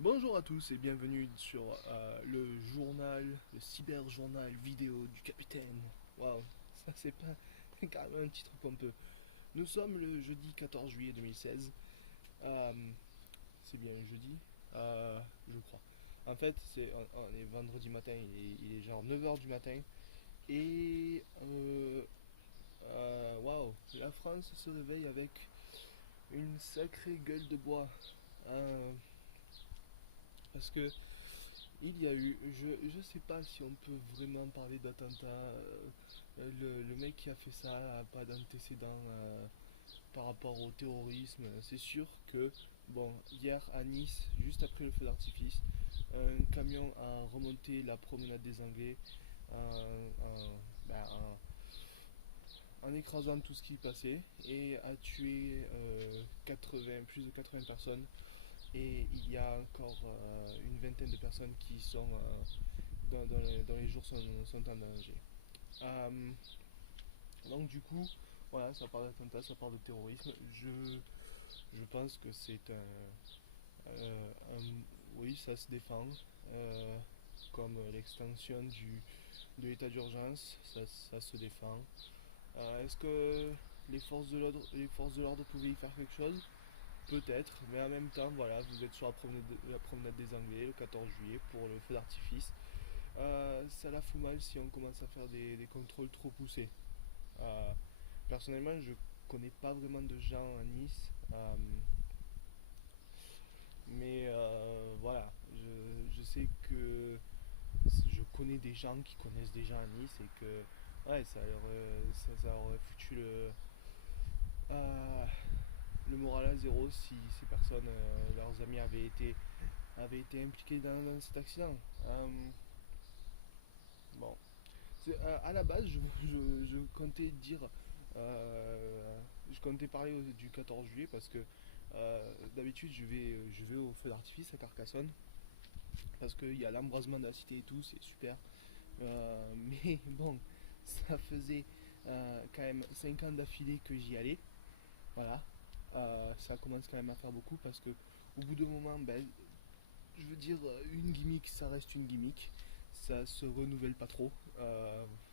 Bonjour à tous et bienvenue sur le journal, le cyberjournal vidéo du capitaine. Waouh, ça c'est pas carrément un titre pompeux. Nous sommes le jeudi 14 juillet 2016. Euh, c'est bien jeudi, je crois. En fait, on est vendredi matin, il est genre 9 h du matin. Et waouh, la France se réveille avec une sacrée gueule de bois. Euh, parce que il y a eu, je sais pas si on peut vraiment parler d'attentat. Le mec qui a fait ça a pas d'antécédent par rapport au terrorisme. C'est sûr que, bon, hier à Nice, juste après le feu d'artifice, un camion a remonté la promenade des Anglais ben, en écrasant tout ce qui passait et a tué 80, plus de 80 personnes. Et il y a encore une vingtaine de personnes qui sont dans les jours sont en danger. Euh, donc du coup, voilà, ça parle d'attentat, ça parle de terrorisme. Je pense que c'est oui, ça se défend. euh, comme l'extension de l'état d'urgence, ça se défend. Est-ce que les forces de l'ordre pouvaient y faire quelque chose? Peut-être, mais en même temps, voilà, vous êtes sur la promenade des Anglais le 14 juillet pour le feu d'artifice. Ça la fout mal si on commence à faire des contrôles trop poussés. Euh, Personnellement, je connais pas vraiment de gens à Nice, mais voilà, je sais que je connais des gens qui connaissent des gens à Nice et que ouais, ça leur aurait foutu euh, le moral à zéro si ces personnes, leurs amis avaient été impliqués dans cet accident. Bon, à la base, je comptais dire. Je comptais parler du 14 juillet parce que d'habitude, je vais au feu d'artifice à Carcassonne parce qu'il y a l'embrasement de la cité et tout, c'est super. Mais bon, ça faisait quand même 5 ans d'affilée que j'y allais. Voilà. Ça commence quand même à faire beaucoup parce que au bout d'un moment, ben, je veux dire, une gimmick, ça reste une gimmick. Ça se renouvelle pas trop,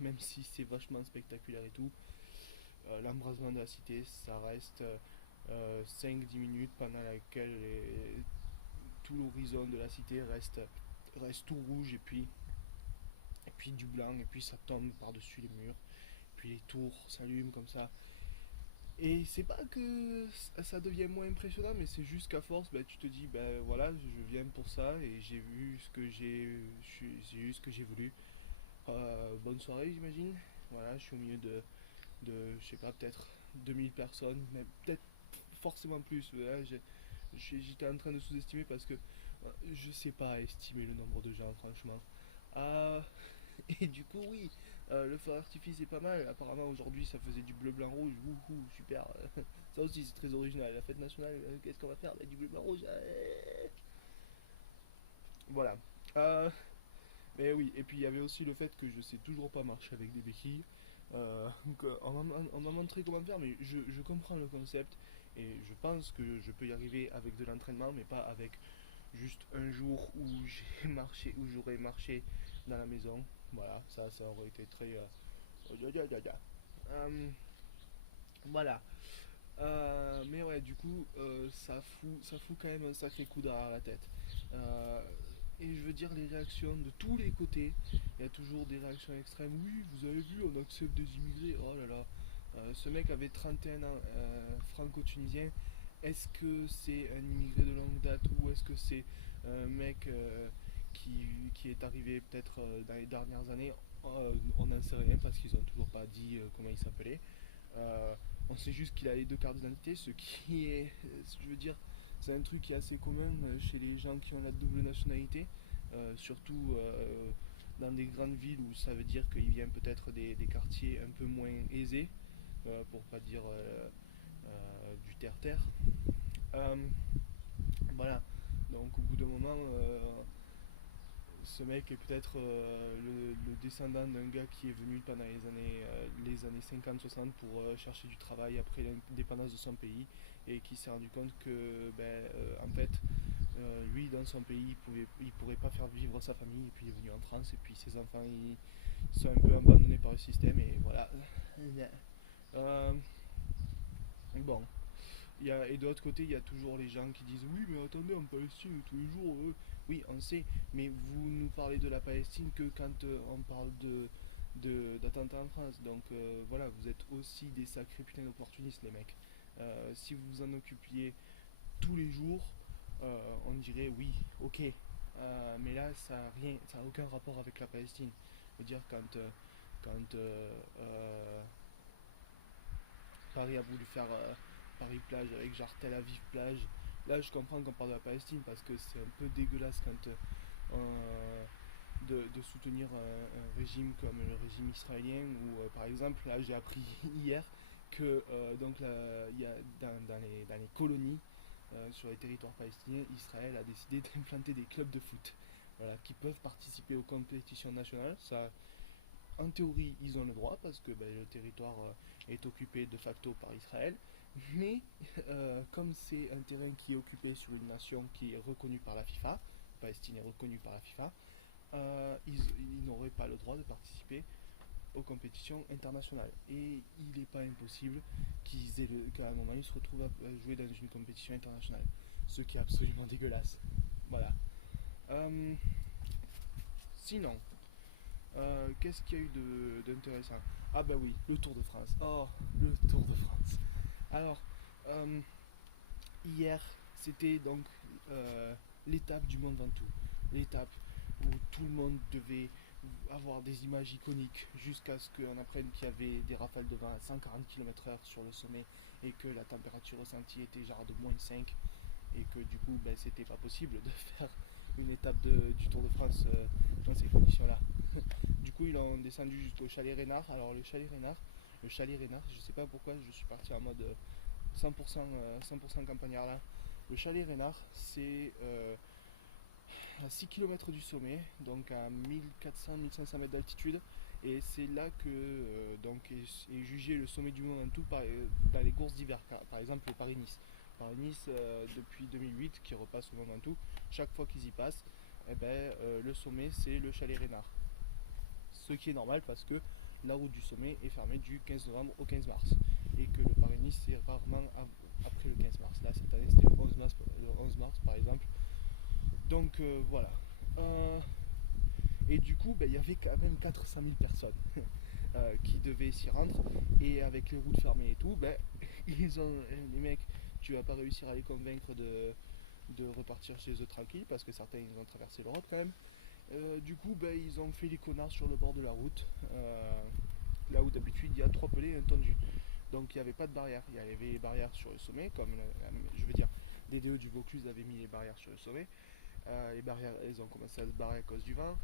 même si c'est vachement spectaculaire et tout. L'embrasement de la cité, ça reste 5-10 minutes pendant laquelle tout l'horizon de la cité reste tout rouge et puis du blanc, et puis ça tombe par-dessus les murs, puis les tours s'allument comme ça. Et c'est pas que ça devient moins impressionnant, mais c'est juste qu'à force, bah, tu te dis, ben voilà, je viens pour ça et j'ai eu ce que j'ai voulu. Bonne soirée, j'imagine. Voilà, je suis au milieu je sais pas, peut-être 2000 personnes, mais peut-être forcément plus. Voilà, j'étais en train de sous-estimer parce que je sais pas estimer le nombre de gens, franchement. Euh, et du coup, oui, le feu d'artifice est pas mal. Apparemment, aujourd'hui, ça faisait du bleu, blanc, rouge. Wouhou, super. Ça aussi, c'est très original. La fête nationale, qu'est-ce qu'on va faire? Bah, du bleu, blanc, rouge. Voilà. Euh, mais oui, et puis il y avait aussi le fait que je sais toujours pas marcher avec des béquilles. Donc, on m'a montré comment faire, mais je comprends le concept et je pense que je peux y arriver avec de l'entraînement, mais pas avec juste un jour où j'ai marché, où j'aurais marché dans la maison. Voilà, ça aurait été très. Euh, voilà. Mais ouais, du coup, ça fout quand même un sacré coup derrière la tête. Euh, et je veux dire, les réactions de tous les côtés, il y a toujours des réactions extrêmes. Oui, vous avez vu, on accepte des immigrés. Oh là là. Ce mec avait 31 ans, franco-tunisien. Est-ce que c'est un immigré de longue date ou est-ce que c'est un mec qui est arrivé peut-être dans les dernières années? On n'en sait rien parce qu'ils n'ont toujours pas dit comment il s'appelait. Euh, on sait juste qu'il a les deux cartes d'identité, ce qui est, je veux dire, c'est un truc qui est assez commun chez les gens qui ont la double nationalité, surtout dans des grandes villes où ça veut dire qu'il vient peut-être des quartiers un peu moins aisés, pour pas dire du terre-terre. Euh, voilà, donc au bout d'un moment, ce mec est peut-être le descendant d'un gars qui est venu pendant les années 50-60 pour chercher du travail après l'indépendance de son pays et qui s'est rendu compte que, ben, en fait, lui, lui dans son pays il pourrait pas faire vivre sa famille et puis il est venu en France et puis ses enfants ils sont un peu abandonnés par le système et voilà. Euh, bon, et de l'autre côté il y a toujours les gens qui disent oui mais attendez en Palestine tous les jours oui on sait mais vous nous parlez de la Palestine que quand on parle d'attentats en France donc voilà vous êtes aussi des sacrés putains d'opportunistes les mecs. Si vous vous en occupiez tous les jours, on dirait oui, ok. Mais là, ça a aucun rapport avec la Palestine. Je veux dire, quand Paris a voulu faire Paris plage avec genre Tel Aviv plage, là je comprends qu'on parle de la Palestine parce que c'est un peu dégueulasse de soutenir un régime comme le régime israélien ou par exemple là j'ai appris hier que donc il y a dans les colonies sur les territoires palestiniens, Israël a décidé d'implanter des clubs de foot voilà, qui peuvent participer aux compétitions nationales. Ça, en théorie, ils ont le droit parce que ben, le territoire est occupé de facto par Israël. Mais comme c'est un terrain qui est occupé sur une nation qui est reconnue par la FIFA, Palestine est reconnue par la FIFA, ils n'auraient pas le droit de participer aux compétitions internationales. Et il n'est pas impossible qu'à un moment ils se retrouvent à jouer dans une compétition internationale. Ce qui est absolument dégueulasse. Voilà. Euh, Sinon, qu'est-ce qu'il y a eu d'intéressant? Ah bah oui, le Tour de France. Oh, le Tour de France. Alors, euh, hier, c'était donc l'étape du Mont Ventoux. L'étape où tout le monde devait avoir des images iconiques jusqu'à ce qu'on apprenne qu'il y avait des rafales de vent à 140 km/h sur le sommet et que la température ressentie était genre de -5 et que du coup ben, c'était pas possible de faire une étape du Tour de France dans ces conditions là. Du coup ils ont descendu jusqu'au chalet Reynard. Alors le chalet Reynard, je sais pas pourquoi je suis parti en mode 100%, 100% campagnard là. Le chalet Reynard c'est à 6 km du sommet, donc à 1400-1500 mètres d'altitude. Et c'est là que donc est jugé le sommet du monde en tout dans les courses d'hiver, par exemple le Paris-Nice. Paris-Nice, depuis 2008, qui repasse au monde en tout, chaque fois qu'ils y passent, eh ben, le sommet c'est le chalet Reynard. Ce qui est normal parce que la route du sommet est fermée du 15 novembre au 15 mars. Et que le Paris-Nice c'est rarement après le 15 mars. Là cette année c'était le 11 mars par exemple. Donc voilà. Et du coup, il y avait quand même 400 000 personnes qui devaient s'y rendre. Et avec les routes fermées et tout, les mecs, tu vas pas réussir à les convaincre de repartir chez eux tranquille parce que certains ils ont traversé l'Europe quand même. Du coup, ils ont fait les connards sur le bord de la route, là où d'habitude il y a 3 pelés et un tendu. Donc il n'y avait pas de barrière. Il y avait les barrières sur le sommet, comme je veux dire, DDE du Vaucluse avait mis les barrières sur le sommet. Les barrières, elles ont commencé à se barrer à cause du vent.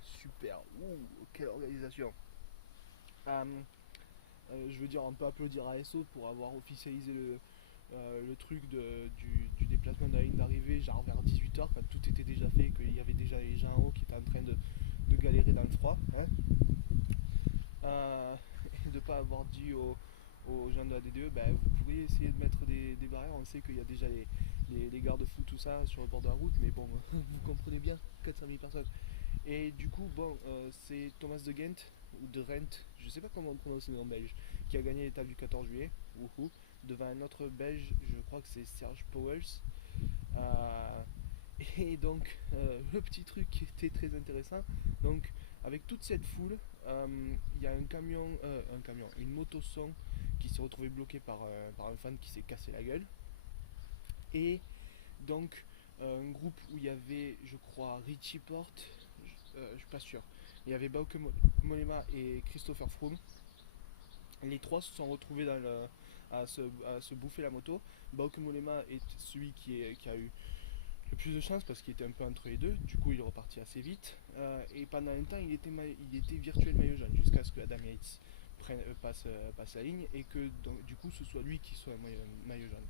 Super, quelle organisation. Euh, je veux dire, on peut applaudir à SO pour avoir officialisé le truc du déplacement de la ligne d'arrivée, genre vers 18h, quand tout était déjà fait, qu'il y avait déjà les gens en haut qui étaient en train de galérer dans le froid. Hein. Et de ne pas avoir dit aux gens de la DDE, vous pourriez essayer de mettre des barrières. On sait qu'il y a déjà les garde-fous, tout ça, sur le bord de la route, mais bon, vous comprenez bien, 400 000 personnes. Et du coup, c'est Thomas de Ghent, ou de Rent, je sais pas comment on prononce le nom belge, qui a gagné l'étape du 14 juillet, devant un autre belge, je crois que c'est Serge Pauwels. Euh, et donc, le petit truc qui était très intéressant, donc, avec toute cette foule, il y a une moto son qui s'est retrouvée bloquée par un fan qui s'est cassé la gueule. Et donc, un groupe où il y avait, je crois, Richie Porte, je suis pas sûr. Il y avait Bauke Mollema et Christopher Froome. Les trois se sont retrouvés à se bouffer la moto. Bauke Mollema est celui qui a eu le plus de chance parce qu'il était un peu entre les deux. Du coup, il est reparti assez vite. Et pendant un temps, il était virtuel maillot jaune jusqu'à ce que Adam Yates passe la ligne et que donc, du coup, ce soit lui qui soit maillot jaune.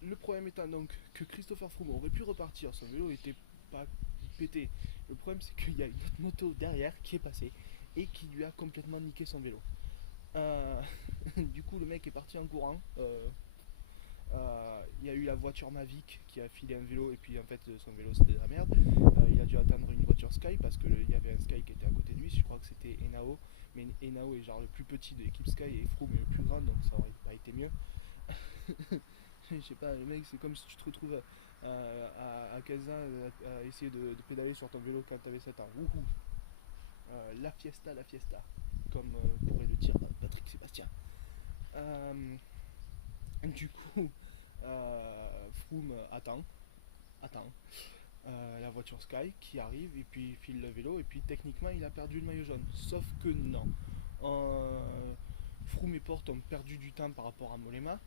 Le problème étant donc que Christopher Froome aurait pu repartir, son vélo était pas pété. Le problème c'est qu'il y a une autre moto derrière qui est passée et qui lui a complètement niqué son vélo. Du coup le mec est parti en courant Il y a eu la voiture Mavic qui a filé un vélo et puis en fait son vélo c'était de la merde. Il a dû attendre une voiture Sky parce qu'il y avait un Sky qui était à côté de lui, je crois que c'était Enao, mais Enao est genre le plus petit de l'équipe Sky et Froome est le plus grand donc ça aurait pas été mieux. Je sais pas, le mec c'est comme si tu te retrouves à 15 ans à essayer de pédaler sur ton vélo quand t'avais 7 ans. Wouhou. La fiesta, comme pourrait le dire Patrick Sébastien. Euh, du coup, Froome attend la voiture Sky qui arrive et puis il file le vélo et puis techniquement il a perdu le maillot jaune. Sauf que non. Froome et Porte ont perdu du temps par rapport à Mollema,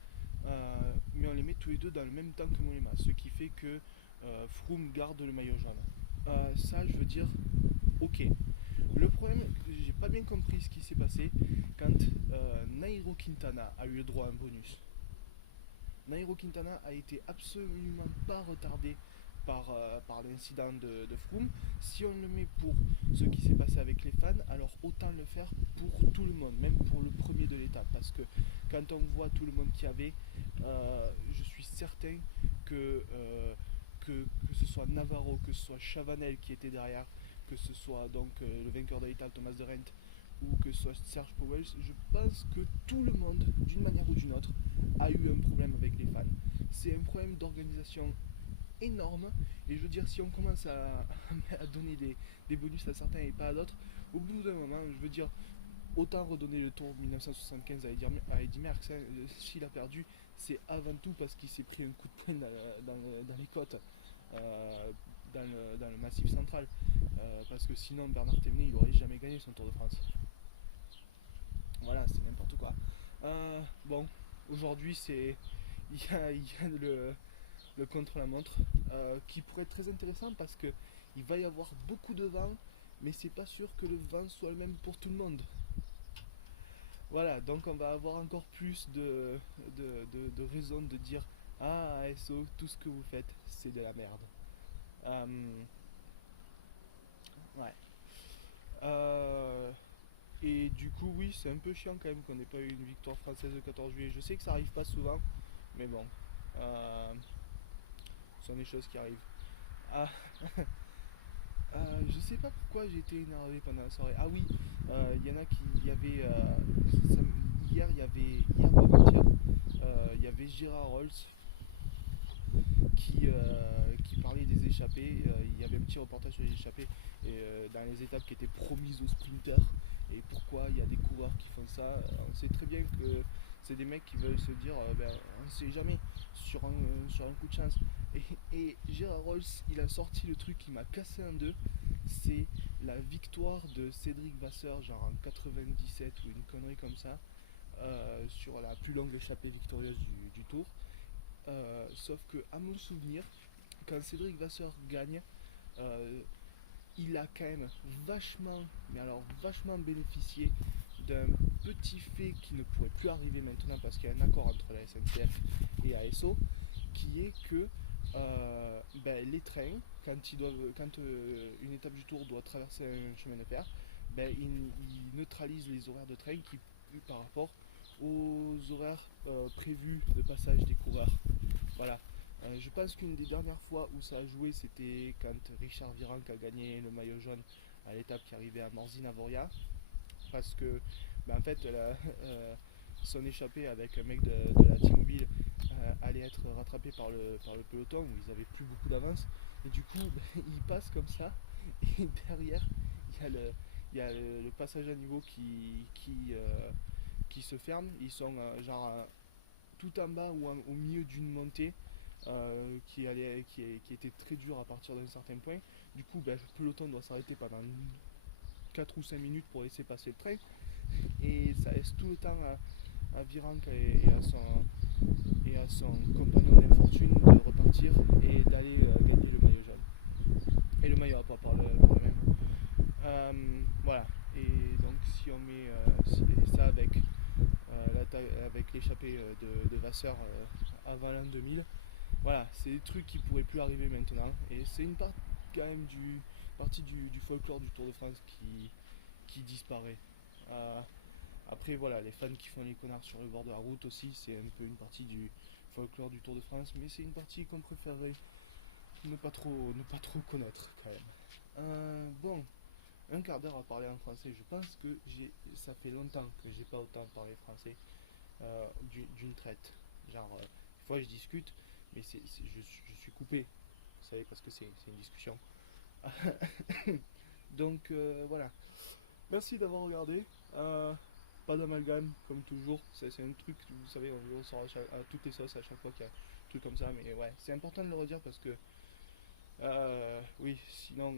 mais on les met tous les deux dans le même temps que Mollema, ce qui fait que Froome garde le maillot jaune. Ça, je veux dire, ok. Le problème, j'ai pas bien compris ce qui s'est passé quand Nairo Quintana a eu le droit à un bonus. Nairo Quintana a été absolument pas retardé par l'incident de Froome. Si on le met pour ce qui s'est passé avec les fans, alors autant le faire pour tout le monde, même pour le premier de l'étape. Parce que quand on voit tout le monde qu'il y avait, je suis certain que ce soit Navarro, que ce soit Chavanel qui était derrière, que ce soit donc le vainqueur de l'étape Thomas de Rent ou que ce soit Serge Powell, je pense que tout le monde, d'une manière ou d'une autre, a eu un problème avec les fans. C'est un problème d'organisation énorme. Et je veux dire, si on commence à donner des bonus à certains et pas à d'autres, au bout d'un moment, je veux dire, autant redonner le tour 1975 à Eddy Merckx. Hein. S'il a perdu, c'est avant tout parce qu'il s'est pris un coup de poing dans les côtes, euh, dans le massif central. Parce que sinon, Bernard Thévenet, il aurait jamais gagné son Tour de France. Voilà, c'est n'importe quoi. Bon, aujourd'hui, il y a le contre-la-montre qui pourrait être très intéressant parce que il va y avoir beaucoup de vent, mais c'est pas sûr que le vent soit le même pour tout le monde. Voilà, donc on va avoir encore plus de raisons de dire ah ASO, tout ce que vous faites, c'est de la merde. Euh, ouais. Euh, et du coup, oui, c'est un peu chiant quand même qu'on n'ait pas eu une victoire française le 14 juillet. Je sais que ça arrive pas souvent, mais bon, ce sont des choses qui arrivent. Ah, je sais pas pourquoi j'ai été énervé pendant la soirée. Ah oui, il y en a qui. Il y avait. Hier, il y avait. Hier ou avant-hier, il y avait Gérard Rolls qui parlait des échappées. Il y avait un petit reportage sur les échappées et, dans les étapes qui étaient promises aux sprinters. Et pourquoi il y a des coureurs qui font ça. On sait très bien que c'est des mecs qui veulent se dire ben, on ne sait jamais sur un coup de chance. Et Gérard Rolls, il a sorti le truc qui m'a cassé en deux. C'est la victoire de Cédric Vasseur, genre en 97 ou une connerie comme ça, sur la plus longue échappée victorieuse du tour. Sauf que, à mon souvenir, quand Cédric Vasseur gagne, euh, il a quand même vachement, mais alors vachement bénéficié d'un petit fait qui ne pourrait plus arriver maintenant parce qu'il y a un accord entre la SNCF et ASO, qui est que ben, les trains, quand une étape du tour doit traverser un chemin de fer, ben, ils neutralisent les horaires de train qui, par rapport aux horaires prévus de passage des coureurs. Voilà. Je pense qu'une des dernières fois où ça a joué, c'était quand Richard Virenque a gagné le maillot jaune à l'étape qui arrivait à Morzine-Avoria. Parce que, ben, en fait, son échappée avec un mec de la T-Mobile allait être rattrapé par le peloton où ils avaient plus beaucoup d'avance. Et du coup, ben, il passe comme ça. Et derrière, il y a le passage à niveau qui se ferme. Ils sont genre tout en bas ou au milieu d'une montée qui était très dur à partir d'un certain point. Du coup, ben, le peloton doit s'arrêter pendant 4 ou 5 minutes pour laisser passer le train. Et ça laisse tout le temps à Virenque et à son compagnon d'infortune de repartir et d'aller gagner le maillot jaune. Et le maillot à poids par le même. Voilà. Et donc si on met ça avec l'échappée de Vasseur avant l'an 2000, voilà, c'est des trucs qui pourraient plus arriver maintenant. Et c'est une part quand même partie du folklore du Tour de France qui disparaît. Euh, Après voilà, les fans qui font les connards sur le bord de la route aussi, c'est un peu une partie folklore du Tour de France, mais c'est une partie qu'on préférerait ne pas trop connaître quand même. Bon, un quart d'heure à parler en français, je pense que ça fait longtemps que j'ai pas autant parlé français d'une traite. Genre, des fois je discute, mais je suis coupé, vous savez, parce que c'est une discussion. Donc voilà. Merci d'avoir regardé. Pas d'amalgame, comme toujours. C'est un truc, vous savez, on sort à toutes les sauces à chaque fois qu'il y a un truc comme ça. Mais ouais, c'est important de le redire parce que, oui, sinon,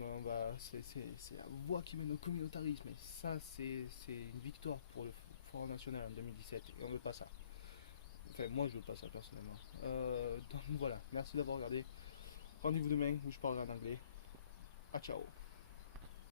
c'est la voix qui mène au communautarisme. Et ça, c'est une victoire pour le Front National en 2017. Et on veut pas ça. Enfin, moi, je veux pas ça personnellement. Donc voilà, merci d'avoir regardé. Rendez-vous demain où je parlerai en anglais. Ah, ciao!